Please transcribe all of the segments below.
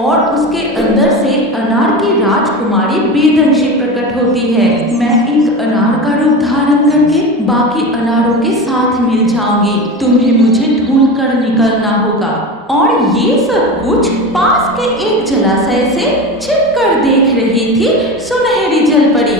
और उसके अंदर से अनार की राजकुमारी बेदंशी प्रकट होती है। मैं एक अनार का रूप धारण करके बाकी अनारों के साथ मिल जाऊंगी। तुम्हें मुझे ढूंढ कर निकलना होगा। और ये सब कुछ पास के एक जलाशय से छिपकर देख रही थी सुनहरी जलपरी।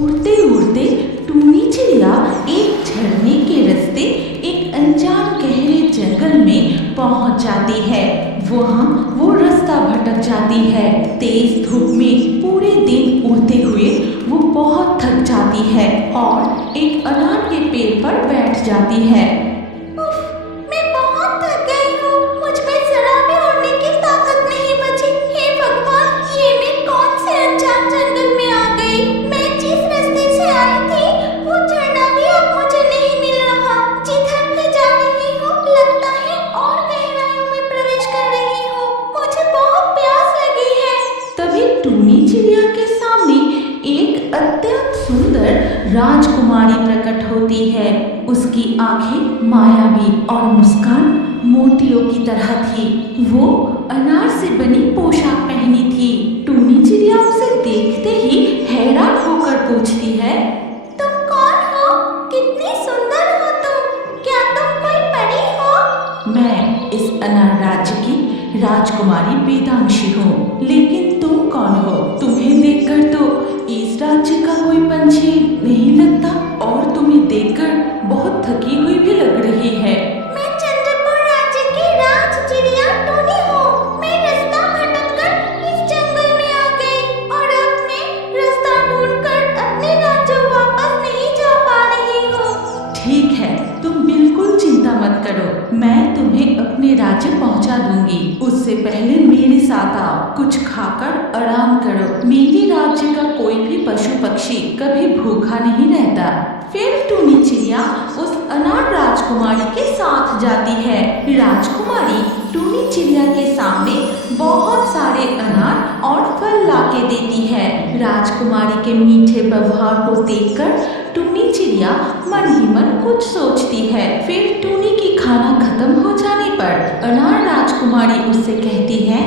उड़ते उड़ते टूनी चिड़िया एक झरने के रास्ते एक अनजान गहरे जंगल में पहुंच जाती है। वहाँ वो रास्ता भटक जाती है। तेज धूप में पूरे दिन उड़ते हुए वो बहुत थक जाती है और एक अनार के पेड़ पर बैठ जाती है। मैं बहुत थक गई हूँ। मुझ में जरा भी उड़ने की ताकत नहीं बची। हे भगवान, ये मैं कौन से अनजान जंगल में आ गई। मैं जिस रास्ते से आई थी वो झरना भी अब मुझे नहीं मिल रहा। जिधर भी जा रही हूँ लगता है और गहराइयों में प्रवेश कर रही हूँ। मुझे बहुत प्यास लगी है। तभी टूनी चिड़िया के सामने एक अत्यंत सुंदर राजकुमारी प्रकट होती है। उसकी आंखें मायावी और मुस्कान मोतियों की तरह थी। वो अनार से बनी पोशाक पहनी थी। टूनी चिड़िया उसे देखते ही हैरान होकर पूछती है, तुम कौन हो? कितनी सुंदर हो तुम। क्या तुम कोई परी हो? मैं इस अनार राज्य की राजकुमारी वेदांशी हूँ। लेकिन तुम कौन हो? तुम्हें देखकर तो इस राज्य का कोई पंछी नहीं लगता और तुम्हें देखकर बहुत थकी हुई भी लग रही है। मैं चंद्रपुर राज्य की राज चिड़िया टूनी हूँ। मैं रास्ता भटककर इस जंगल में आ गई और अब मैं रास्ता ढूंढकर अपने राज्य वापस नहीं जा पा रही हूँ। ठीक है, तुम बिल्कुल चिंता मत करो। मैं तुम्हें अपने राज्य पहुंचा दूंगी। उससे पहले मेरे साथ आओ, कुछ खाकर आराम करो। मेरे राज्य का कोई भी पशु पक्षी कभी भूखा नहीं रहता। फिर टूनी चिड़िया उस अनार राजकुमारी के साथ जाती है। राजकुमारी टूनी चिड़िया के सामने बहुत सारे अनार और फल लाके देती है। राजकुमारी के मीठे व्यवहार को देखकर टूनी चिड़िया मन ही मन कुछ सोचती है। फिर टूनी की खाना खत्म हो जाने पर अनार राजकुमारी उससे कहती है,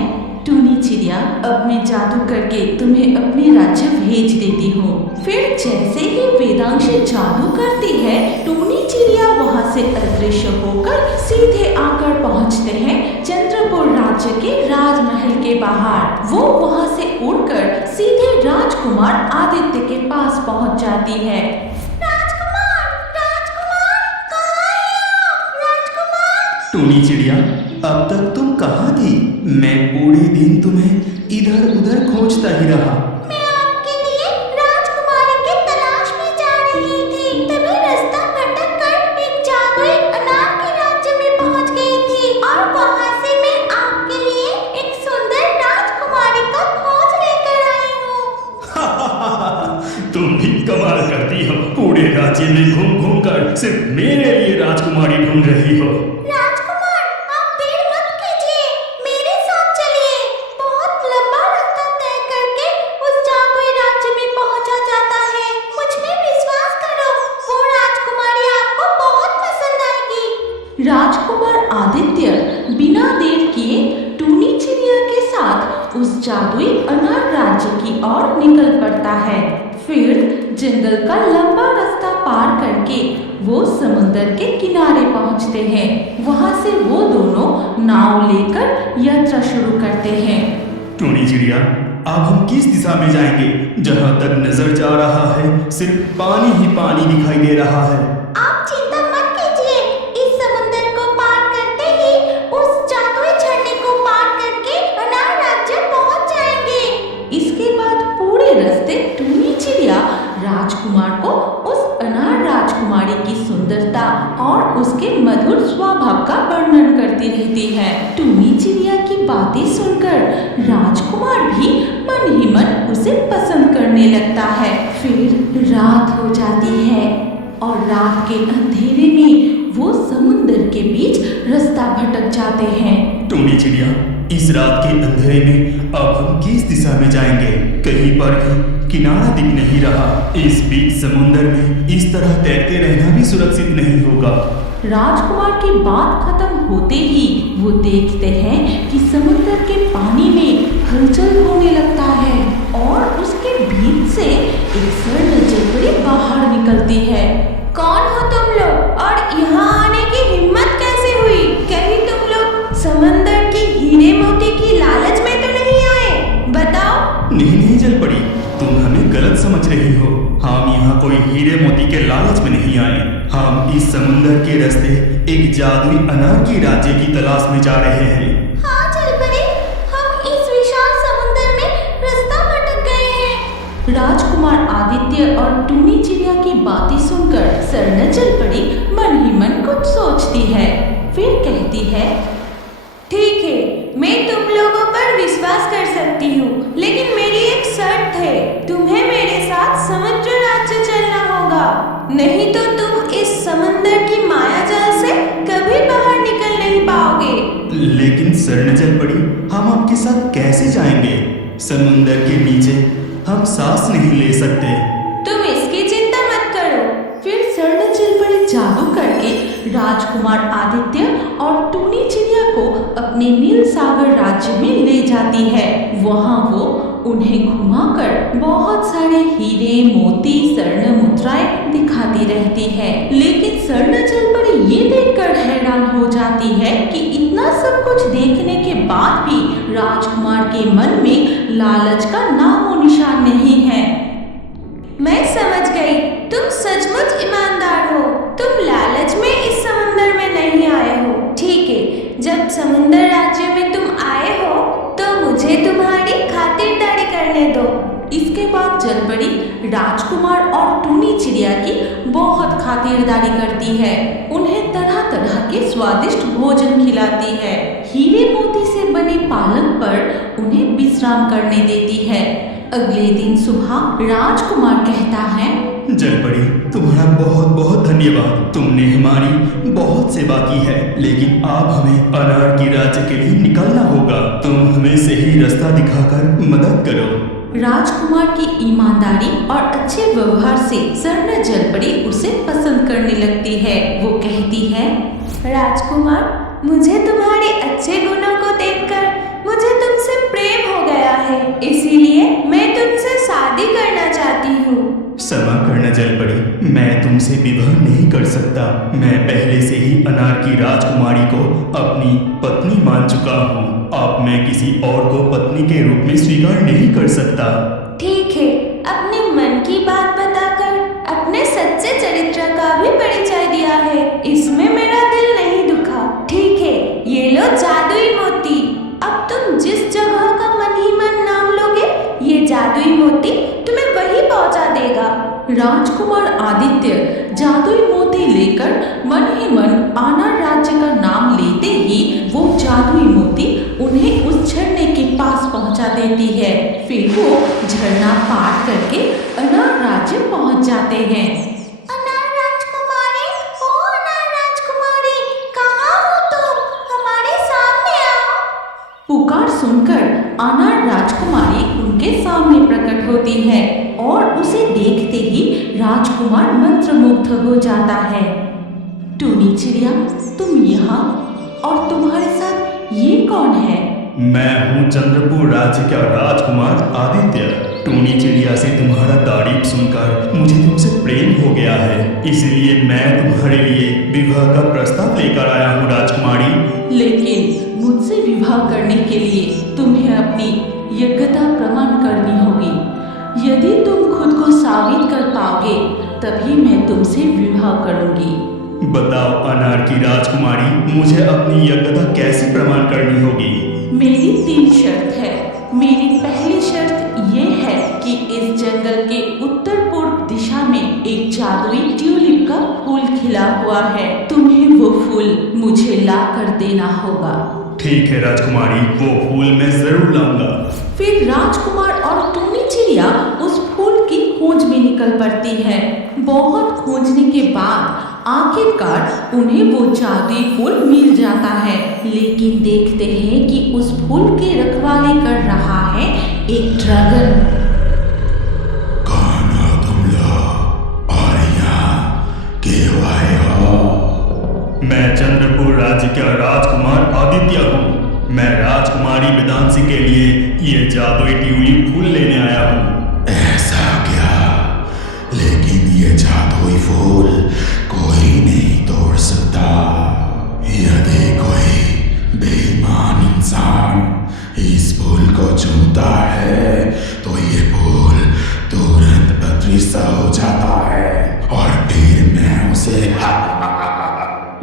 टूनी चिड़िया, अब मैं जादू करके तुम्हें अपने राज्य भेज देती हूँ। फिर जैसे ही वेदांशी जादू करती है, टूनी चिड़िया वहाँ से अदृश्य होकर सीधे आकर पहुँचते हैं चंद्रपुर राज्य के राजमहल के बाहर। वो वहाँ से उड़कर सीधे राजकुमार आदित्य के पास पहुँच जाती है। राजकुमार, राजकुमार, कहाँ हैं आप? राजकुमार। टूनी चिड़िया, अब तक तुम कहाँ थी? मैं पूरे दिन तुम्हें इधर उधर खोजता ही रहा। मैं आपके लिए राजकुमारी की तलाश में जा रही थी। तभी रास्ता भटक कर एक जादुई अनार के राज्य में पहुंच गई थी और वहां से मैं आपके लिए एक सुंदर राजकुमारी का खोज लेकर आई हूँ। तुम भी कमाल करती हो। पूरे राज्य में घूम घूम कर सिर्फ मेरे लिए राजकुमारी ढूंढ रही हो। राजकुमार, आप देर मत कीजिए, मेरे साथ चलिए। बहुत लंबा रास्ता तय करके उस जादुई राज्य में पहुंचा जाता है। मुझ में विश्वास करो, वो राजकुमारी आपको बहुत पसंद आएगी। राजकुमार आदित्य बिना देर किए टूनी चिड़िया के साथ उस जादुई अनार राज्य की ओर निकल पड़ता है। फिर जंगल का लंबा रास्ता पार करके वो समुद्र के किनारे पहुंचते हैं। वहां से वो दोनों नाव लेकर यात्रा शुरू करते हैं। टूनी चिड़िया, अब हम किस दिशा में जाएंगे? जहाँ तक नजर जा रहा है सिर्फ पानी ही पानी दिखाई दे रहा है। आप चिंता मत कीजिए, इस समुद्र को पार करते ही उस जादुई झरने को पार करके अनार राज्य पहुंच जाएंगे। इसके बाद पूरे रास्ते टूनी चिड़िया राजकुमार को उस अनार राजकुमारी की सुंदरता और उसके मधुर स्वभाव का वर्णन करती रहती है। टूनी चिड़िया की बातें सुनकर राजकुमार भी मन ही मन उसे पसंद करने लगता है। फिर रात हो जाती है और रात के अंधेरे में वो समुद्र के बीच रास्ता भटक जाते हैं। टूनी चिड़िया, इस रात के अंधेरे में अब हम किस दिशा में जाएंगे? कहीं पर भी किनारा दिख नहीं रहा। इस बीच समुद्र में इस तरह तैरते रहना भी सुरक्षित नहीं होगा। राजकुमार की बात खत्म होते ही वो देखते हैं कि समुद्र के पानी में हलचल होने लगता है और उसके बीच से एक स्वर्ण जलपरी बाहर निकलती है। कौन हो तुम लोग और यहाँ आने की हिम्मत कैसे हुई? कहीं तुम लोग समंदर की हीरे मोती की लालच में तो नहीं आए? बताओ। नहीं जलपरी, तुम हमें गलत समझ रही हो। हम यहाँ कोई हीरे मोती के लालच में नहीं आए। हम इस समुंदर के रास्ते एक जादुई अनार की राज्य की तलाश में जा रहे हैं। हाँ जलपरी, हम इस विशाल समुंदर में रास्ता भटक गए हैं। राजकुमार आदित्य और टूनी चिड़िया की बातें सुनकर स्वर्ण जलपरी मन ही मन कुछ सोचती है। फिर कहती है, ठीक है, मैं तुम लोगों पर विश्वास कर सकती हूँ, लेकिन मेरी एक शर्त है। तुम्हें मेरे साथ समुद्र राज्य चलना होगा, नहीं तो तुम इस समुंदर की माया जाल से कभी बाहर निकल नहीं पाओगे। लेकिन स्वर्ण जलपरी, हम आपके साथ कैसे जाएंगे? समुंदर के नीचे हम सांस नहीं ले सकते। तुम इसकी चिंता मत करो। फिर स्वर्ण जलपरी जादू करके राजकुमार आदित्य और टूनी चिड़िया को अपने नील सागर राज्य में ले जाती है। वहाँ वो उन्हें घुमाकर बहुत सारे हीरे मोती स्वर्ण मुद्राएं दिखाती रहती है। लेकिन स्वर्ण जलपरी ये देखकर हैरान हो जाती है कि इतना सब कुछ देखने के बाद भी राजकुमार के मन में लालच का नामो निशान नहीं है। मैं समझ गई, तुम सचमुच ईमानदार हो। तुम लालच में इस समुंदर में नहीं आए हो। ठीक है, जब समुंदर राज्य में तुम आए हो तो मुझे तुम्हारी खातिरदारी करने दो। इसके बाद जलपरी राजकुमार और टूनी चिड़िया की बहुत खातिरदारी करती है। उन्हें तरह तरह के स्वादिष्ट भोजन खिलाती है। हीरे मोती से बने पालंग पर उन्हें विश्राम करने देती है। अगले दिन सुबह राजकुमार कहता है, जलपरी, तुम्हारा बहुत बहुत धन्यवाद। तुमने हमारी बहुत सेवा की है, लेकिन अब हमें अनार की राज्य के लिए निकलना होगा। तुम हमें सही रास्ता दिखाकर मदद करो। राजकुमार की ईमानदारी और अच्छे व्यवहार से स्वर्ण जलपरी उसे पसंद करने लगती है। वो कहती है, राजकुमार, मुझे तुम्हारे अच्छे गुणों को देखकर मुझे तुमसे प्रेम हो गया है, इसीलिए मैं तुमसे शादी करना चाहती हूँ। क्षमा करना जलपरी, मैं तुमसे विवाह नहीं कर सकता। मैं पहले से ही अनार की राजकुमारी को अपनी पत्नी मान चुका हूँ। अब मैं किसी और को पत्नी के रूप में स्वीकार नहीं कर सकता। ठीक है, अपने मन की बात बताकर अपने सच्चे चरित्र का भी परिचय दिया है, इसमें मेरा दिल नहीं दुखा। ठीक है, ये लो जादुई मोती। अब तुम जिस जगह का मन ही मन नाम लोगे, ये जादुई मोती तुम्हें वही पहुंचा देगा। राजकुमार आदित्य जादुई मोती लेकर मन ही मन अनार राज्य का नाम लेते ही वो जादुई मोती उन्हें उस झरने के पास पहुंचा देती है। फिर वो झरना पार करके अनार राज्य पहुंच जाते हैं। अनार राजकुमारी, ओ अनार राजकुमारी, कहाँ हो तुम? हमारे सामने आओ। पुकार सुनकर अनार राजकुमारी उनके सामने प्रकट होती है और उसे देखते ही राजकुमार मंत्रमुग्ध हो जाता है। टूनी चिड़िया, तुम यहाँ और तुम्हारे साथ ये कौन है? मैं हूँ चंद्रपुर राज्य का राजकुमार आदित्य। टूनी चिड़िया से तुम्हारा तारीफ सुनकर मुझे तुमसे प्रेम हो गया है, इसलिए मैं तुम्हारे लिए विवाह का प्रस्ताव लेकर आया हूँ राजकुमारी। लेकिन मुझसे विवाह करने के लिए तुम्हें अपनी योग्यता प्रमाण करनी होगी। यदि तुम खुद को साबित कर पाओगे तभी मैं तुमसे विवाह करूंगी। बताओ अनार की राजकुमारी, मुझे अपनी योग्यता कैसे प्रमाण करनी होगी? मेरी 3 शर्त है। मेरी पहली शर्त ये है कि इस जंगल के उत्तर पूर्व दिशा में एक जादुई ट्यूलिप का फूल खिला हुआ है। तुम्हें वो फूल मुझे ला कर देना होगा। ठीक है राजकुमारी, वो फूल मैं जरूर लाऊंगा। फिर राजकुमार और टूनी चिड़िया उस फूल की खोज में निकल पड़ती है। बहुत खोजने के बाद आखिरकार उन्हें वो जादुई फूल मिल जाता है। लेकिन देखते हैं कि उस फूल की रखवाली कर रहा है एक ड्रैगन। कौन हो तुम लोग और यहाँ क्यों आए हो? मैं चंद्रपुर राज्य का राजकुमार आदित्य हूँ। मैं राजकुमारी विधान वेदांशी के लिए ये जादुई ट्यूलिप फूल लेने आया हूँ। ऐसा क्या? लेकिन ये जादुई फूल कोई नहीं तोड़ सकता। यदि कोई बेईमान इंसान इस फूल को छूता है तो ये फूल तुरंत अदृश्य हो जाता है और फिर मैं उसे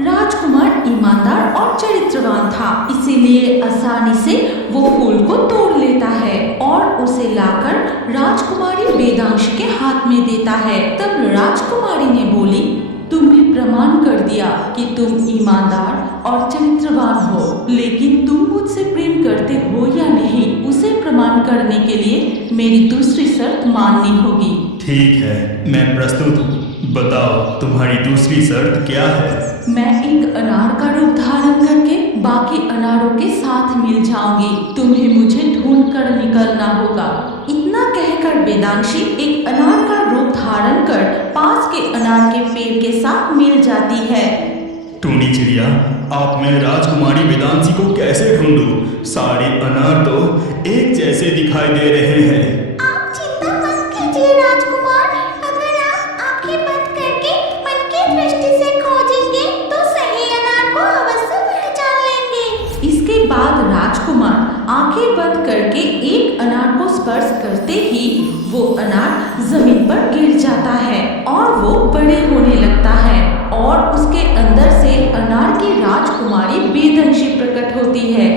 राजकुमार ईमानदार और चरित्रवान था, इसीलिए आसानी से वो फूल को तोड़ लेता है और उसे लाकर राजकुमारी वेदांशी के हाथ में देता है। तब राजकुमारी ने बोली, तुमने प्रमाण कर दिया कि तुम ईमानदार और चरित्रवान हो, लेकिन तुम मुझसे प्रेम करते हो या नहीं, उसे प्रमाण करने के लिए मेरी दूसरी शर्त माननी होगी। ठीक है, मैं प्रस्तुत हूँ। बताओ तुम्हारी दूसरी शर्त क्या है? मैं एक अनार का रूप धारण करके बाकी अनारों के साथ मिल जाऊंगी। तुम्हें मुझे ढूंढ कर निकलना होगा। इतना कहकर वेदांशी एक अनार का रूप धारण कर पास के अनार के पेड़ के साथ मिल जाती है। टूनी चिड़िया, आप मैं राजकुमारी वेदांशी को कैसे ढूंढूं? सारे अनार तो एक जैसे दिखाई दे रहे हैं। आप चिंता मत कीजिए राजकुमार, अगर आप आंखें बंद करके मन की दृष्टि से खोजेंगे तो सही अनार को अवश्य पहचान लेंगे। इसके बाद राजकुमार आंखें बंद करके एक अनार को स्पर्श करते ही वो अनार जमीन पर गिर जाता है और वो बड़े होने लगता है और उसके अंदर से अनार की राजकुमारी वेदांशी प्रकट होती है।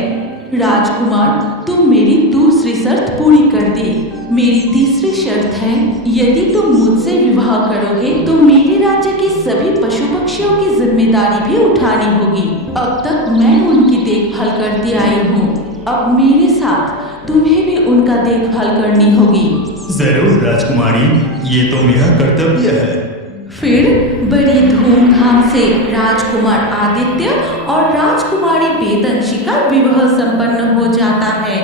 राजकुमार, तुम मेरी दूसरी शर्त पूरी कर दी। मेरी तीसरी शर्त है, यदि तुम मुझसे विवाह करोगे तो मेरे राज्य के सभी पशु पक्षियों की जिम्मेदारी भी उठानी होगी। अब तक मैं उनकी देखभाल करती आई हूँ, अब मेरे साथ तुम्हें भी उनका देखभाल करनी होगी। जरूर राजकुमारी, ये तो मेरा कर्तव्य है। फिर बड़ी धूमधाम से राजकुमार आदित्य और राजकुमारी वेदांशी का विवाह संपन्न हो जाता है।